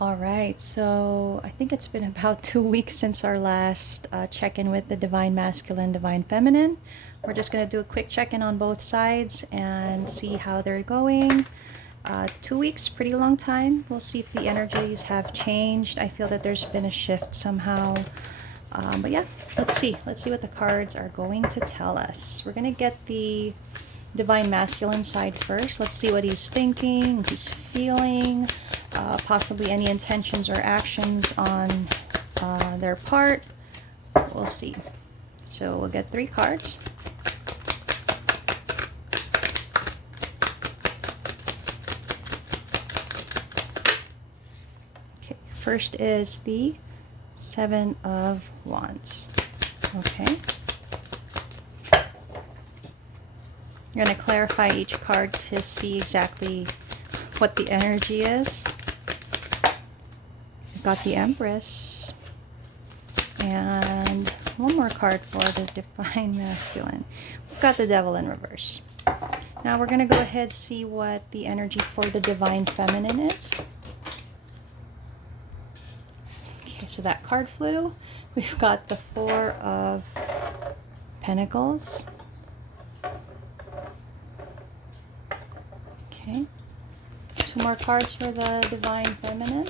All right, so I think it's been about 2 weeks since our last check-in with the Divine Masculine, Divine Feminine. We're just going to do a quick check-in on both sides and see how they're going. 2 weeks, pretty long time. We'll see if the energies have changed. I feel that there's been a shift somehow. But yeah, let's see. Let's see what the cards are going to tell us. We're going to get the Divine Masculine side first. Let's see what he's thinking, what he's feeling, possibly any intentions or actions on their part. We'll see. So we'll get 3 cards. Okay, first is the 7 of Wands. Okay. You're going to clarify each card to see exactly what the energy is. We've got the Empress. And one more card for the Divine Masculine. We've got the Devil in reverse. Now we're going to go ahead and see what the energy for the Divine Feminine is. Okay, so that card flew. We've got the 4 of Pentacles. Okay. 2 more cards for the Divine Feminine.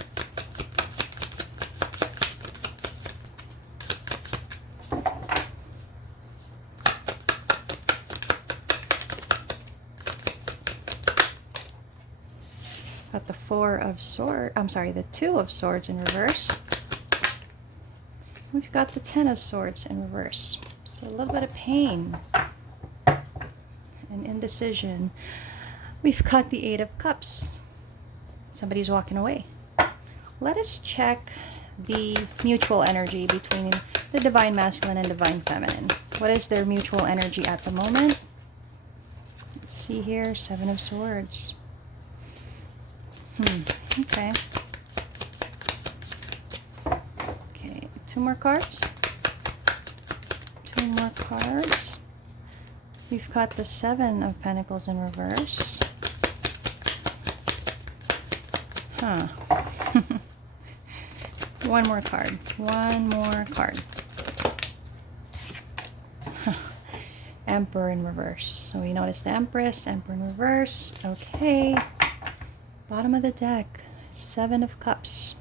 Got the 4 of Swords. I'm sorry, the 2 of Swords in reverse. We've got the 10 of Swords in reverse. So a little bit of pain and indecision. We've got the 8 of Cups. Somebody's walking away. Let us check the mutual energy between the Divine Masculine and Divine Feminine. What is their mutual energy at the moment? Let's see here, 7 of Swords. Okay. Okay, 2 more cards. 2 more cards. We've got the 7 of Pentacles in reverse. Huh. One more card. One more card. Emperor in reverse. So we notice the Empress, Emperor in reverse. Okay. Bottom of the deck. 7 of Cups.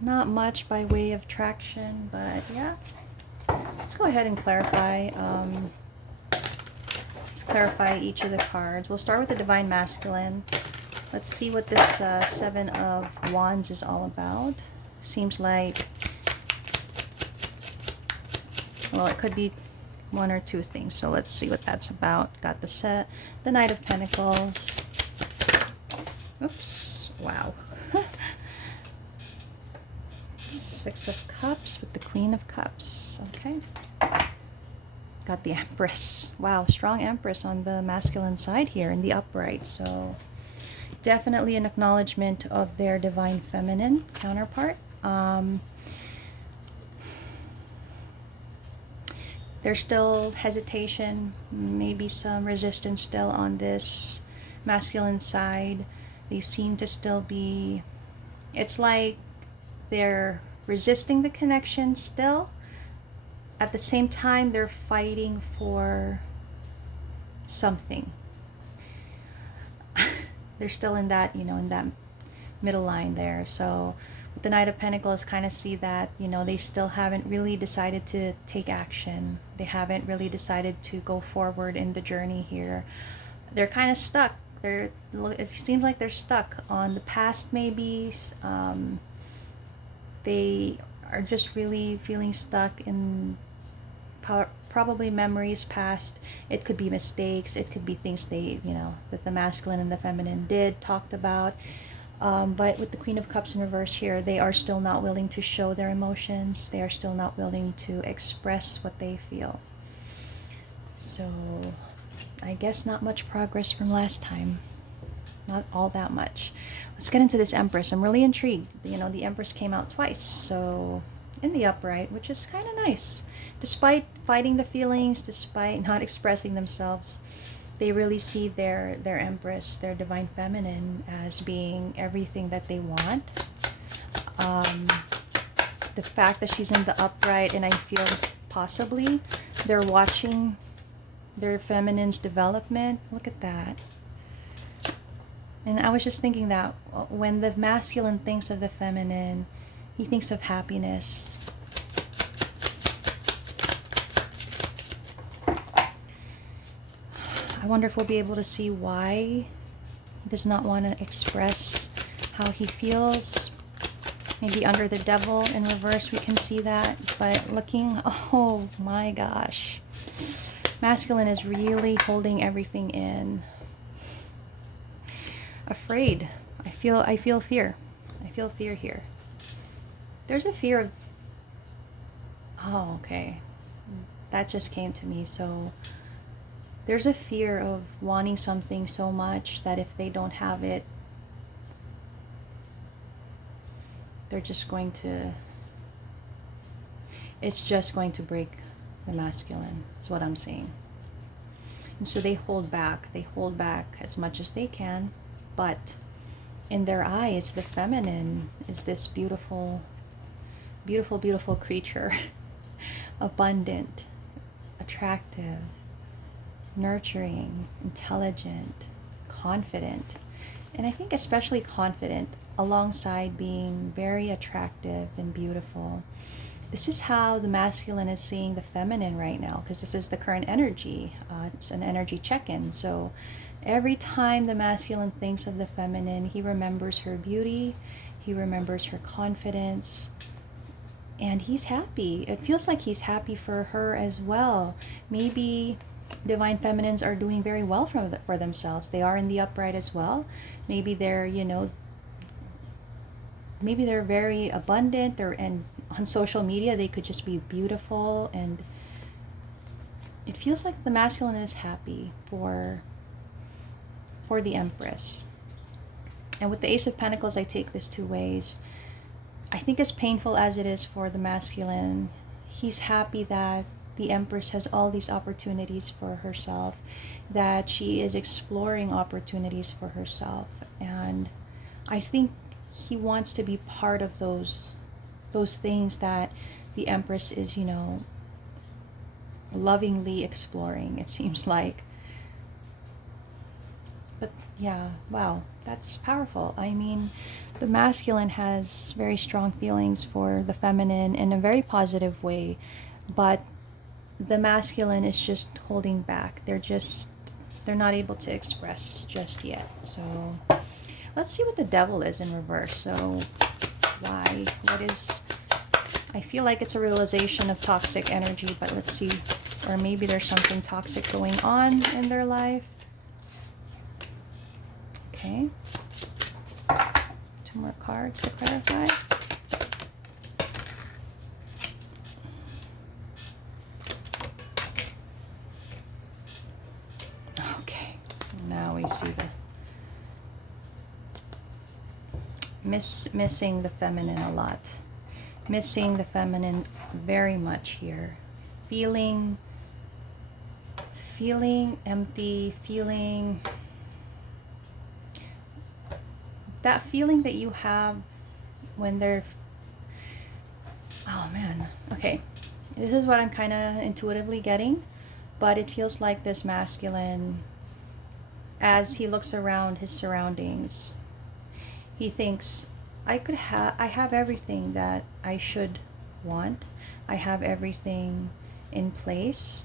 Not much by way of traction, but yeah. Let's go ahead and clarify. Let's clarify each of the cards. We'll start with the Divine Masculine. Let's see what this 7 of Wands is all about. Seems like, well, it could be 1 or 2 things. So let's see what that's about. Got the Knight of Pentacles. Oops. Wow. 6 of Cups with the Queen of Cups. Okay. Got the Empress. Wow, strong Empress on the masculine side here in the upright. So definitely an acknowledgement of their Divine Feminine counterpart. There's still hesitation, maybe some resistance still on this masculine side. They seem to still be, it's like they're resisting the connection still. At the same time, they're fighting for something. They're still in that, in that middle line there. So with the Knight of Pentacles, kind of see that, they still haven't really decided to take action. They haven't really decided to go forward in the journey here. They're kind of stuck. It seems like they're stuck on the past, maybe. They are just really feeling stuck in probably memories past. It could be mistakes. It could be things that the masculine and the feminine talked about. But with the Queen of Cups in reverse here, they are still not willing to show their emotions. They are still not willing to express what they feel. So I guess not much progress from last time. Not all that much. Let's get into this Empress. I'm really intrigued. The Empress came out twice, so in the upright, which is kind of nice. Despite fighting the feelings, despite not expressing themselves, they really see their Empress, their Divine Feminine, as being everything that they want. The fact that she's in the upright, and I feel possibly they're watching their feminine's development. Look at that. And I was just thinking that when the masculine thinks of the feminine, he thinks of happiness. I wonder if we'll be able to see why he does not want to express how he feels. Maybe under the Devil in reverse we can see that. But looking, oh my gosh. Masculine is really holding everything in. Afraid. I feel fear. I feel fear here. There's a fear of... Oh, okay. That just came to me. So there's a fear of wanting something so much that if they don't have it, they're just going to... It's just going to break the masculine, is what I'm seeing. And so they hold back. They hold back as much as they can. But in their eyes, the feminine is this beautiful, beautiful, beautiful creature. Abundant, attractive, nurturing, intelligent, confident. And I think especially confident alongside being very attractive and beautiful. This is how the masculine is seeing the feminine right now, because this is the current energy. It's an energy check-in. So every time the masculine thinks of the feminine, he remembers her beauty, he remembers her confidence, and he's happy. It feels like he's happy for her as well. Maybe Divine Feminines are doing very well for themselves. They are in the upright as well. Maybe they're, you know, maybe they're very abundant, and on social media they could just be beautiful, and it feels like the masculine is happy for the Empress. And with the Ace of Pentacles, I take this two ways. I think as painful as it is for the masculine, he's happy that the Empress has all these opportunities for herself, that she is exploring opportunities for herself. And I think he wants to be part of those things that the Empress is, you know, lovingly exploring, it seems like. But yeah, wow, that's powerful. I mean, the masculine has very strong feelings for the feminine in a very positive way, but the masculine is just holding back. They're not able to express just yet. So let's see what the Devil is in reverse. So why? What is... I feel like it's a realization of toxic energy, but let's see. Or maybe there's something toxic going on in their life. Okay. 2 more cards to clarify. Okay. Now we see the missing the feminine a lot. Missing the feminine very much here. Feeling empty, feeling that feeling that you have when they're... Oh man, okay, this is what I'm kind of intuitively getting, but it feels like this masculine, as he looks around his surroundings, he thinks, I have everything that I should want. I have everything in place.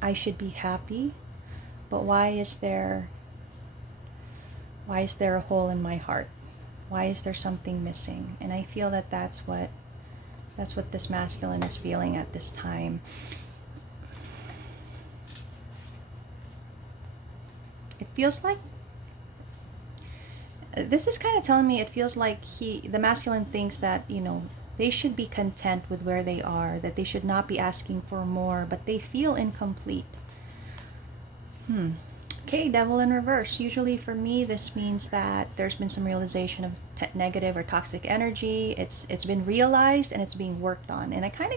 I should be happy. But why is there a hole in my heart? Why is there something missing? And I feel that that's what this masculine is feeling at this time. It feels like this is kind of telling me, it feels like the masculine thinks that, you know, they should be content with where they are, that they should not be asking for more, but they feel incomplete. Okay, Devil in reverse. Usually for me, this means that there's been some realization of negative or toxic energy. It's been realized and it's being worked on. And I kind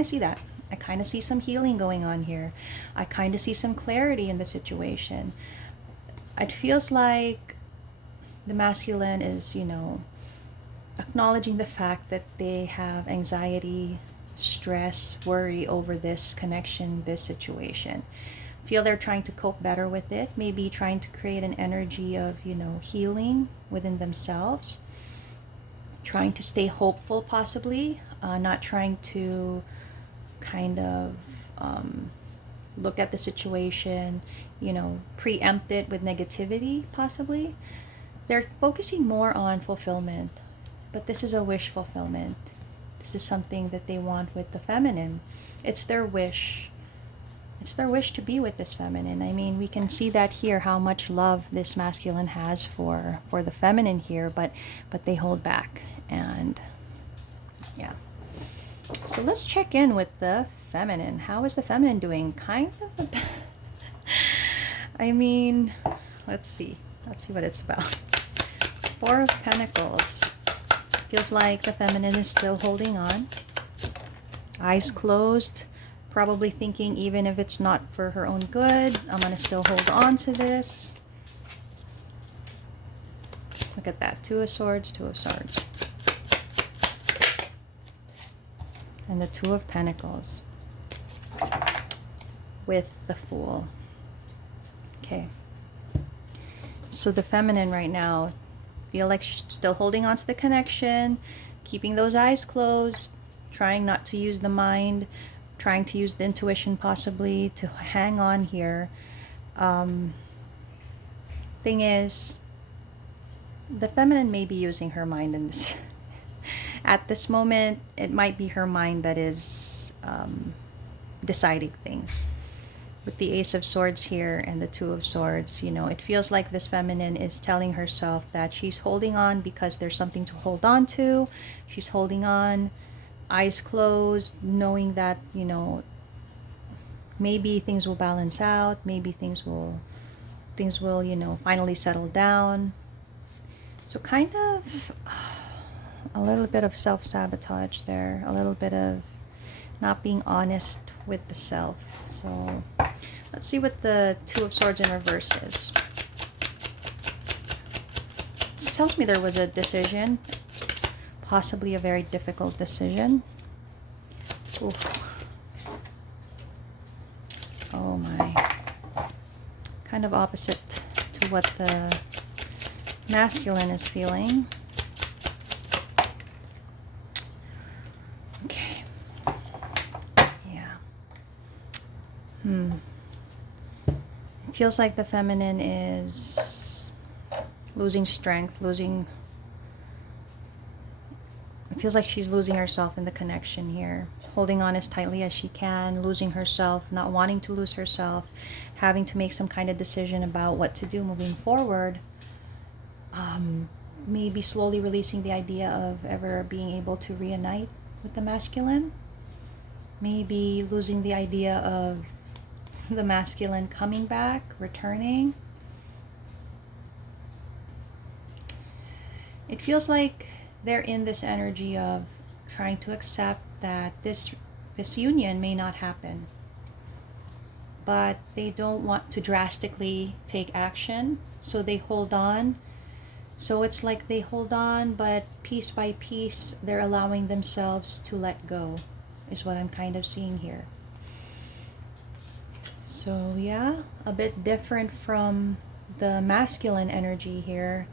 of see that. I kind of see some healing going on here. I kind of see some clarity in the situation. It feels like the masculine is, you know, acknowledging the fact that they have anxiety, stress, worry over this connection, this situation. Feel they're trying to cope better with it, maybe trying to create an energy of, you know, healing within themselves, trying to stay hopeful, possibly, not trying to kind of look at the situation, you know, preempt it with negativity, possibly. They're focusing more on fulfillment, but this is a wish fulfillment. This is something that they want with the feminine. It's their wish. It's their wish to be with this feminine. I mean, we can see that here, how much love this masculine has for the feminine here, but they hold back. And yeah. So let's check in with the feminine. How is the feminine doing? Kind of I mean, let's see. Let's see what it's about. Four of Pentacles. Feels like the feminine is still holding on. Eyes closed. Probably thinking, even if it's not for her own good, I'm going to still hold on to this. Look at that. Two of Swords, Two of Swords. And the Two of Pentacles. With the Fool. Okay. So the feminine right now, feel like she's still holding on to the connection, keeping those eyes closed, trying not to use the mind, trying to use the intuition possibly to hang on here. Thing is, the feminine may be using her mind in this. At this moment, it might be her mind that is deciding things. With the Ace of Swords here and the Two of Swords, you know, it feels like this feminine is telling herself that she's holding on because there's something to hold on to. She's holding on, eyes closed, knowing that, you know, maybe things will balance out, maybe things will, you know, finally settle down. So kind of a little bit of self-sabotage there, a little bit of not being honest with the self. So let's see what the Two of Swords in reverse is. This tells me there was a decision, possibly a very difficult decision. Oof. Oh my. Kind of opposite to what the masculine is feeling. Okay. Yeah. It feels like the feminine is losing strength, it feels like she's losing herself in the connection here, holding on as tightly as she can, losing herself, not wanting to lose herself, having to make some kind of decision about what to do moving forward. Maybe slowly releasing the idea of ever being able to reunite with the masculine. Maybe losing the idea of the masculine coming back, returning. It feels like they're in this energy of trying to accept that this union may not happen, but they don't want to drastically take action, so they hold on. So it's like they hold on, but piece by piece they're allowing themselves to let go, is what I'm kind of seeing here. So yeah, a bit different from the masculine energy here.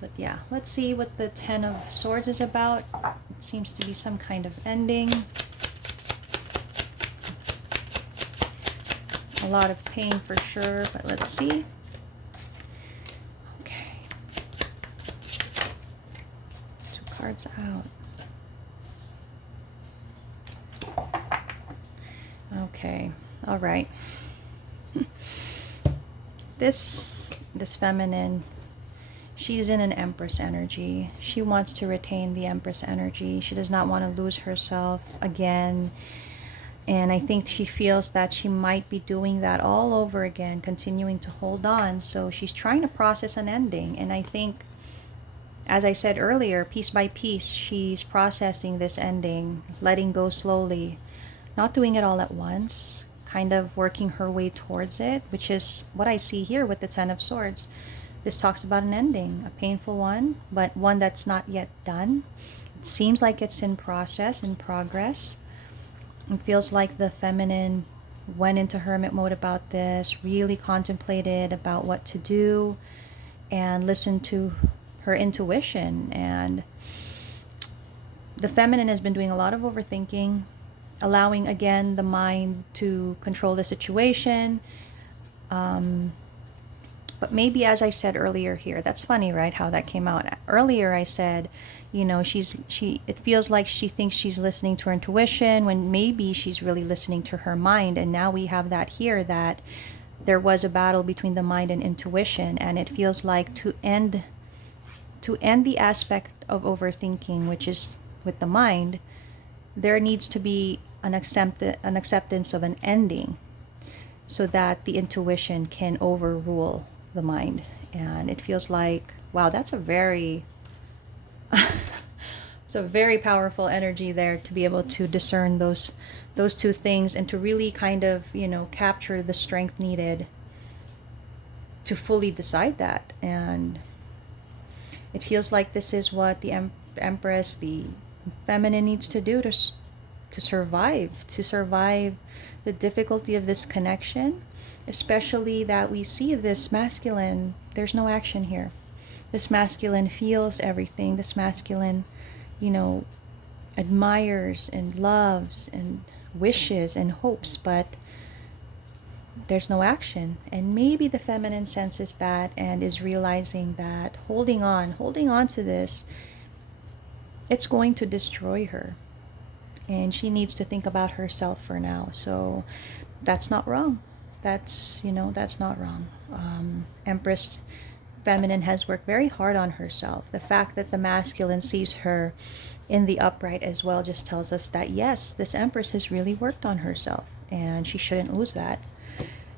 But yeah, let's see what the Ten of Swords is about. It seems to be some kind of ending. A lot of pain for sure, but let's see. Okay. 2 cards out. Okay, all right. This feminine, she's in an Empress energy. She wants to retain the Empress energy. She does not want to lose herself again. And I think she feels that she might be doing that all over again, continuing to hold on. So she's trying to process an ending. And I think as I said earlier, piece by piece, she's processing this ending, letting go slowly, not doing it all at once, kind of working her way towards it, which is what I see here with the Ten of Swords. This talks about an ending, a painful one, but one that's not yet done. It seems like it's in process, in progress. It feels like the feminine went into hermit mode about this, really contemplated about what to do, and listened to her intuition. And the feminine has been doing a lot of overthinking, allowing again the mind to control the situation. But maybe, as I said earlier here, that's funny, right? How that came out. Earlier I said, you know, it feels like she thinks she's listening to her intuition when maybe she's really listening to her mind. And now we have that here, that there was a battle between the mind and intuition, and it feels like to end the aspect of overthinking, which is with the mind, there needs to be an acceptance of an ending, so that the intuition can overrule the mind. And it feels like, wow, that's a very it's a very powerful energy there, to be able to discern those two things, and to really kind of, you know, capture the strength needed to fully decide that. And it feels like this is what the Empress, the feminine, needs to do to survive the difficulty of this connection, especially that we see this masculine, there's no action here. This masculine feels everything. This masculine, you know, admires and loves and wishes and hopes, but there's no action. And maybe the feminine senses that and is realizing that holding on to this, it's going to destroy her. And she needs to think about herself for now. So that's not wrong. That's not wrong. Empress feminine has worked very hard on herself. The fact that the masculine sees her in the upright as well just tells us that, yes, this Empress has really worked on herself, and she shouldn't lose that.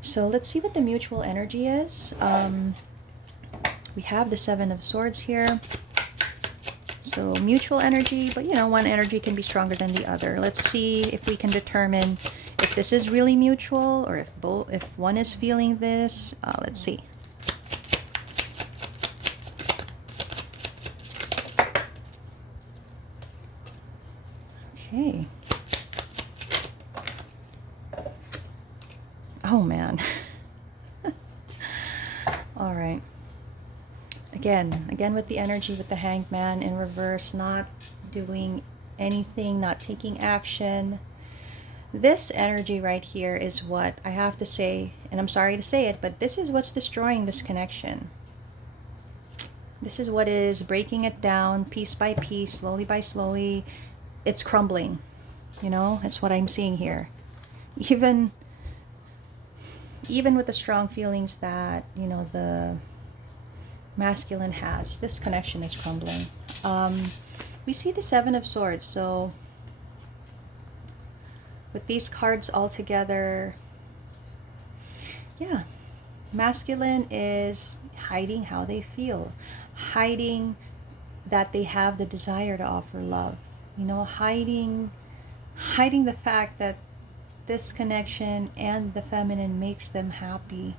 So let's see what the mutual energy is. We have the Seven of Swords here. So mutual energy, but you know, one energy can be stronger than the other. Let's see if we can determine if this is really mutual, or if one is feeling this. Let's see. Okay. Oh man. All right. Again with the energy with the Hanged Man in reverse, not doing anything, not taking action. This energy right here is what I have to say, and I'm sorry to say it, but this is what's destroying this connection. This is what is breaking it down piece by piece, slowly by slowly. It's crumbling. You know, it's what I'm seeing here. Even with the strong feelings that, you know, the masculine has, this connection is crumbling. We see the Seven of Swords. So with these cards all together, yeah, masculine is hiding how they feel, hiding that they have the desire to offer love, you know, hiding the fact that this connection and the feminine makes them happy.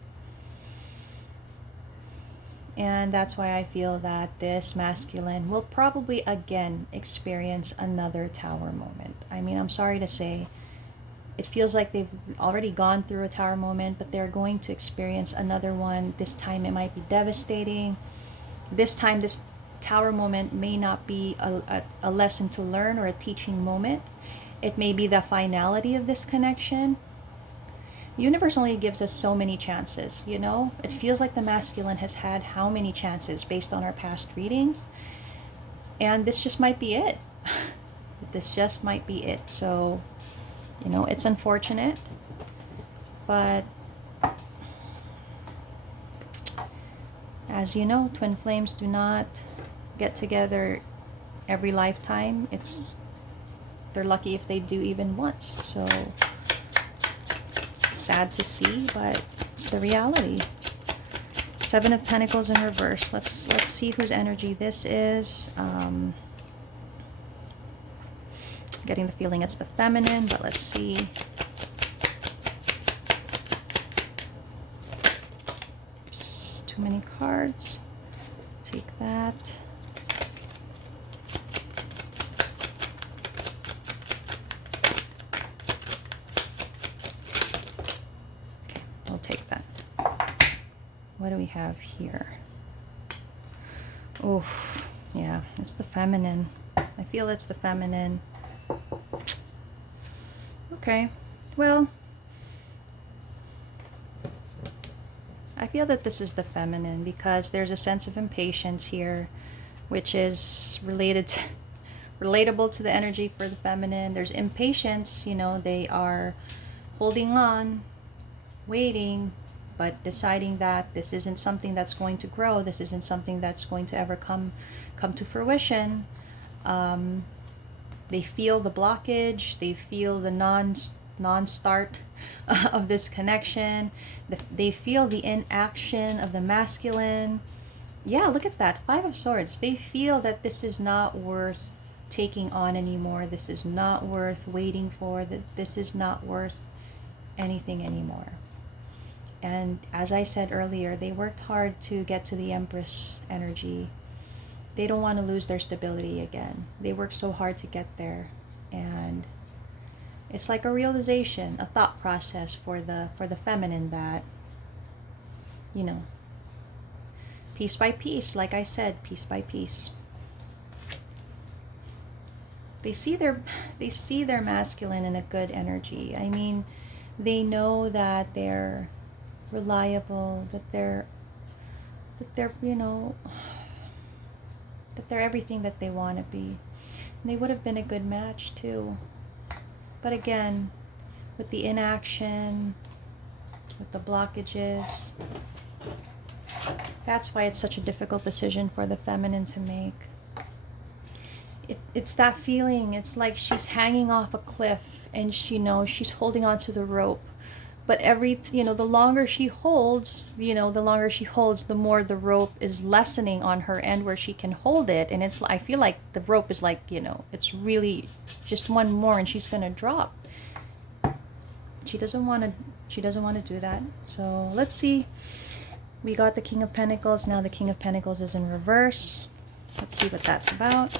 And that's why I feel that this masculine will probably again experience another Tower moment. I mean, I'm sorry to say, it feels like they've already gone through a Tower moment, but they're going to experience another one. This time it might be devastating. This time this Tower moment may not be a lesson to learn or a teaching moment. It may be the finality of this connection. The universe only gives us so many chances, you know? It feels like the masculine has had how many chances based on our past readings? And this just might be it. This just might be it. So, you know, it's unfortunate, but as you know, twin flames do not get together every lifetime. They're lucky if they do even once. So sad to see, but it's the reality. Seven of Pentacles in reverse. Let's see whose energy this is. Getting the feeling it's the feminine, but let's see. It's too many cards. Take that. Okay, we'll take that. What do we have here? Oh, yeah, it's the feminine. I feel it's the feminine. Okay, well, I feel that this is the feminine because there's a sense of impatience here, which is relatable to the energy for the feminine. There's impatience, you know, they are holding on, waiting, but deciding that this isn't something that's going to grow. This isn't something that's going to ever come to fruition. They feel the blockage. They feel the non-start of this connection. They feel the inaction of the masculine. Yeah, look at that. Five of Swords. They feel that this is not worth taking on anymore. This is not worth waiting for. That this is not worth anything anymore. And as I said earlier, they worked hard to get to the Empress energy. They don't want to lose their stability again. They worked so hard to get there. And it's like a realization, a thought process for the feminine that, you know, piece by piece, like I said, piece by piece. They see their masculine in a good energy. I mean, they know that they're reliable, that they're you know, that they're everything that they want to be. And they would have been a good match too. But again, with the inaction, with the blockages, that's why it's such a difficult decision for the feminine to make. It's that feeling. It's like she's hanging off a cliff and she knows she's holding onto the rope. But the longer she holds, the more the rope is lessening on her end where she can hold it. And I feel like the rope is like, it's really just one more and she's going to drop. She doesn't want to do that. So let's see. We got the King of Pentacles. Now the King of Pentacles is in reverse. Let's see what that's about.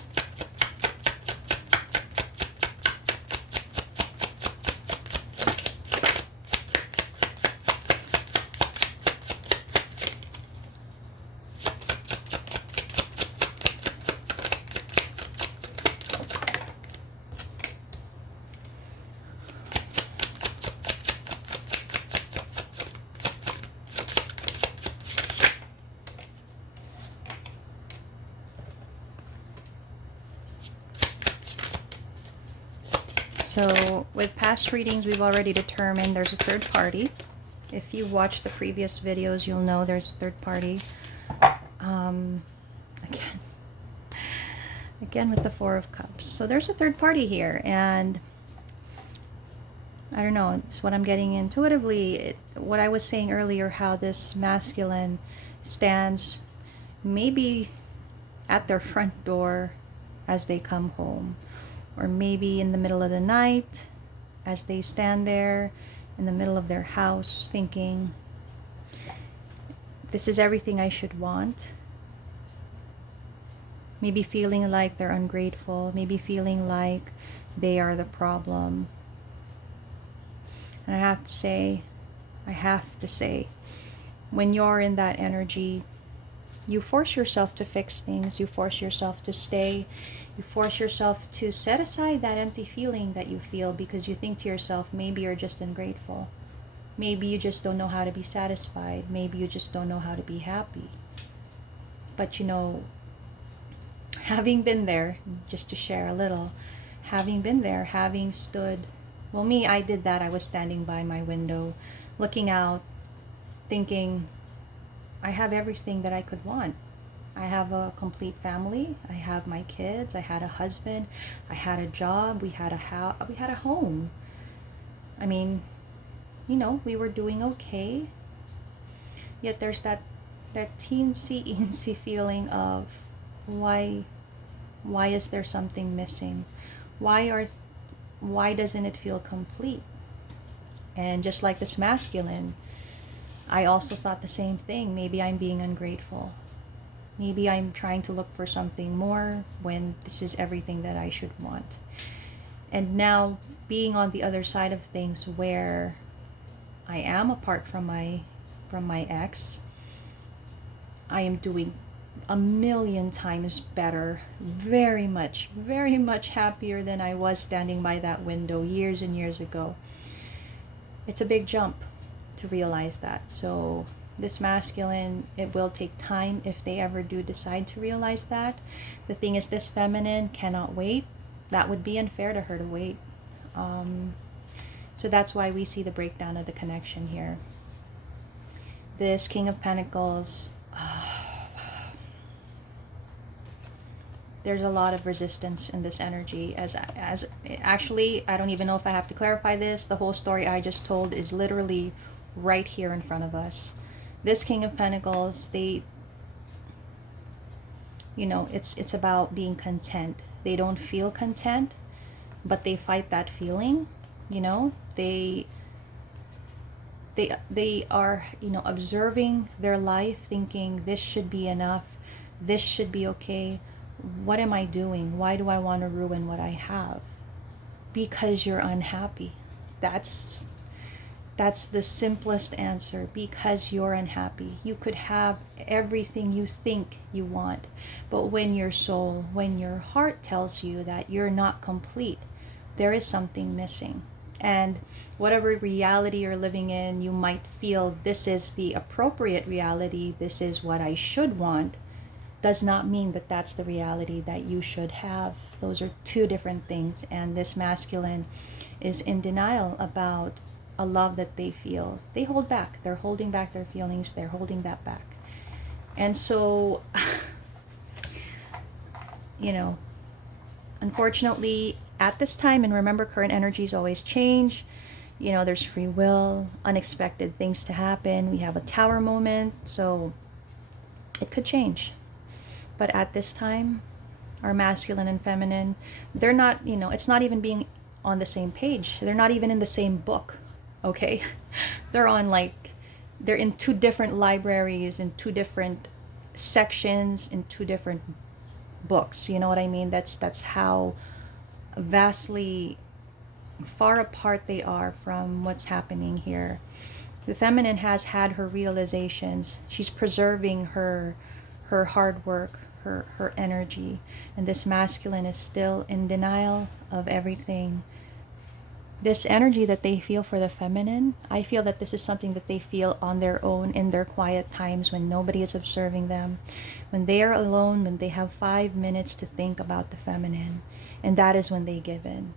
So with past readings, we've already determined there's a third party. If you watched the previous videos, you'll know there's a third party. Again with the Four of Cups. So there's a third party here, and I don't know, it's what I'm getting intuitively. What I was saying earlier, how this masculine stands maybe at their front door as they come home, or maybe in the middle of the night as they stand there in the middle of their house thinking, this is everything I should want. Maybe feeling like they're ungrateful, maybe feeling like they are the problem. And I have to say, when you're in that energy, you force yourself to fix things, you force yourself to stay, you force yourself to set aside that empty feeling that you feel because you think to yourself, maybe you're just ungrateful. Maybe you just don't know how to be satisfied. Maybe you just don't know how to be happy. But having been there, just to share a little, having been there, having stood, well, me, I did that. I was standing by my window, looking out, thinking, I have everything that I could want. I have a complete family. I have my kids. I had a husband. I had a job. We had a house. We had a home. I mean, we were doing okay. Yet there's that that teensy feeling of why is there something missing? Why doesn't it feel complete? And just like this masculine, I also thought the same thing. Maybe I'm being ungrateful. Maybe I'm trying to look for something more when this is everything that I should want. And now being on the other side of things where I am apart from my ex, I am doing a million times better, very much happier than I was standing by that window years and years ago. It's a big jump to realize that. So this masculine, it will take time if they ever do decide to realize that. The thing is, this feminine cannot wait. That would be unfair to her to wait. So that's why we see the breakdown of the connection here. This King of Pentacles, there's a lot of resistance in this energy. As actually, I don't even know if I have to clarify this. The whole story I just told is literally right here in front of us. This King of Pentacles, they, you know, it's about being content. They don't feel content, but they fight that feeling. You know, they are, you know, observing their life, thinking this should be enough, this should be okay. What am I doing? Why do I want to ruin what I have? Because you're unhappy. That's the simplest answer. Because you're unhappy. You could have everything you think you want, but when your soul, when your heart tells you that you're not complete, there is something missing. And whatever reality you're living in, you might feel this is the appropriate reality, this is what I should want, does not mean that that's the reality that you should have. Those are two different things. And this masculine is in denial about a love that they feel. They hold back. They're holding back their feelings. They're holding that back. And so, you know, unfortunately, at this time, and remember, current energies always change. You know, there's free will, unexpected things to happen. We have a tower moment, so it could change. But at this time, our masculine and feminine, they're not, you know, it's not even being on the same page. They're not even in the same book, okay? They're on, like, they're in two different libraries, in two different sections, in two different books. You know what I mean? That's how vastly far apart they are from what's happening here. The feminine has had her realizations. She's preserving her hard work, her energy, and this masculine is still in denial of everything. This energy that they feel for the feminine, I feel that this is something that they feel on their own in their quiet times when nobody is observing them, when they are alone, when they have 5 minutes to think about the feminine, and that is when they give in.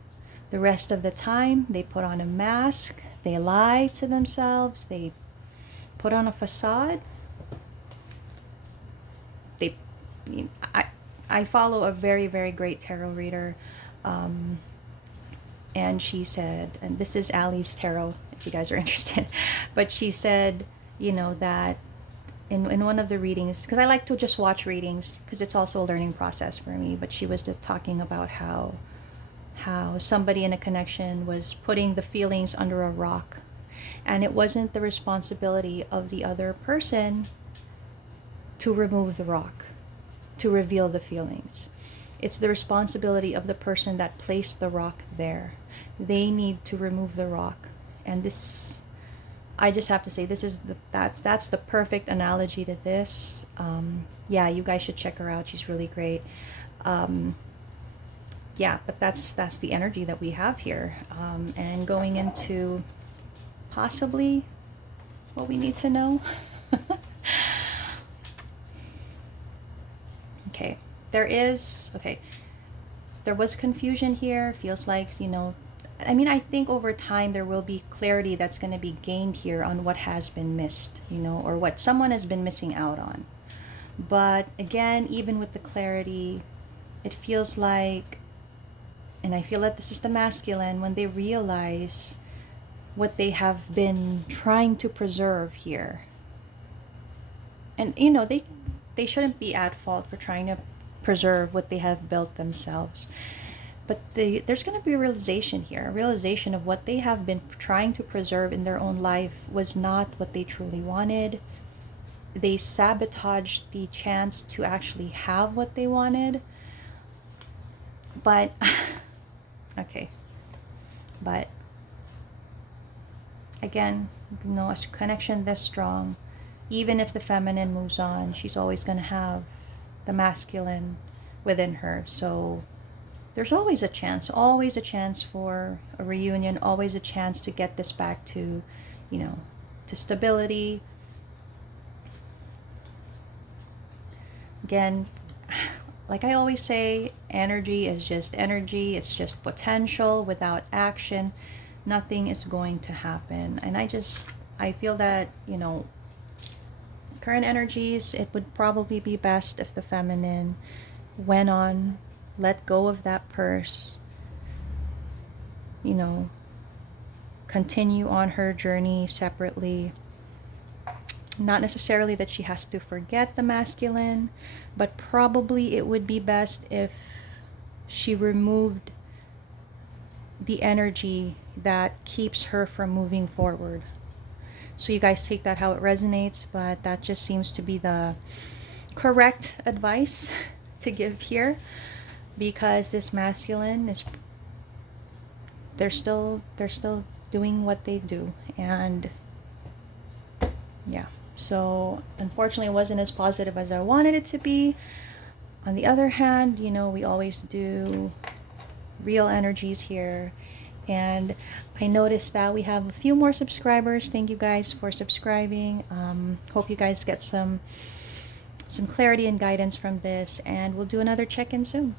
The rest of the time, they put on a mask, they lie to themselves, they put on a facade. I follow a very, very great tarot reader, and she said, and this is Ali's tarot, if you guys are interested, but she said, you know, that in one of the readings, because I like to just watch readings, because it's also a learning process for me, but she was just talking about how somebody in a connection was putting the feelings under a rock, and it wasn't the responsibility of the other person to remove the rock, to reveal the feelings. It's the responsibility of the person that placed the rock there. They need to remove the rock. And this, I just have to say, this is that's the perfect analogy to this. Yeah, you guys should check her out. She's really great. Yeah, but that's the energy that we have here. And going into possibly what we need to know. Okay, there was confusion here. Feels like, you know, I mean, I think over time there will be clarity that's going to be gained here on what has been missed, you know, or what someone has been missing out on. But again, even with the clarity, it feels like, and I feel that this is the masculine, when they realize what they have been trying to preserve here, And you know, they shouldn't be at fault for trying to preserve what they have built themselves. But there's going to be a realization here, a realization of what they have been trying to preserve in their own life was not what they truly wanted. They sabotaged the chance to actually have what they wanted. But okay, but again, you know, a connection this strong, even if the feminine moves on, she's always going to have the masculine within her. So there's always a chance for a reunion, always a chance to get this back to, you know, to stability. Again, like I always say, energy is just energy. It's just potential. Without action, nothing is going to happen. And I feel that, you know, current energies, it would probably be best if the feminine went on, let go of that purse, you know, continue on her journey separately. Not necessarily that she has to forget the masculine, but probably it would be best if she removed the energy that keeps her from moving forward. So you guys take that how it resonates, but that just seems to be the correct advice to give here, because this masculine is, they're still doing what they do. And yeah, so unfortunately it wasn't as positive as I wanted it to be. On the other hand, you know, we always do real energies here. And I noticed that we have a few more subscribers. Thank you guys for subscribing. Hope you guys get some clarity and guidance from this, and we'll do another check-in soon.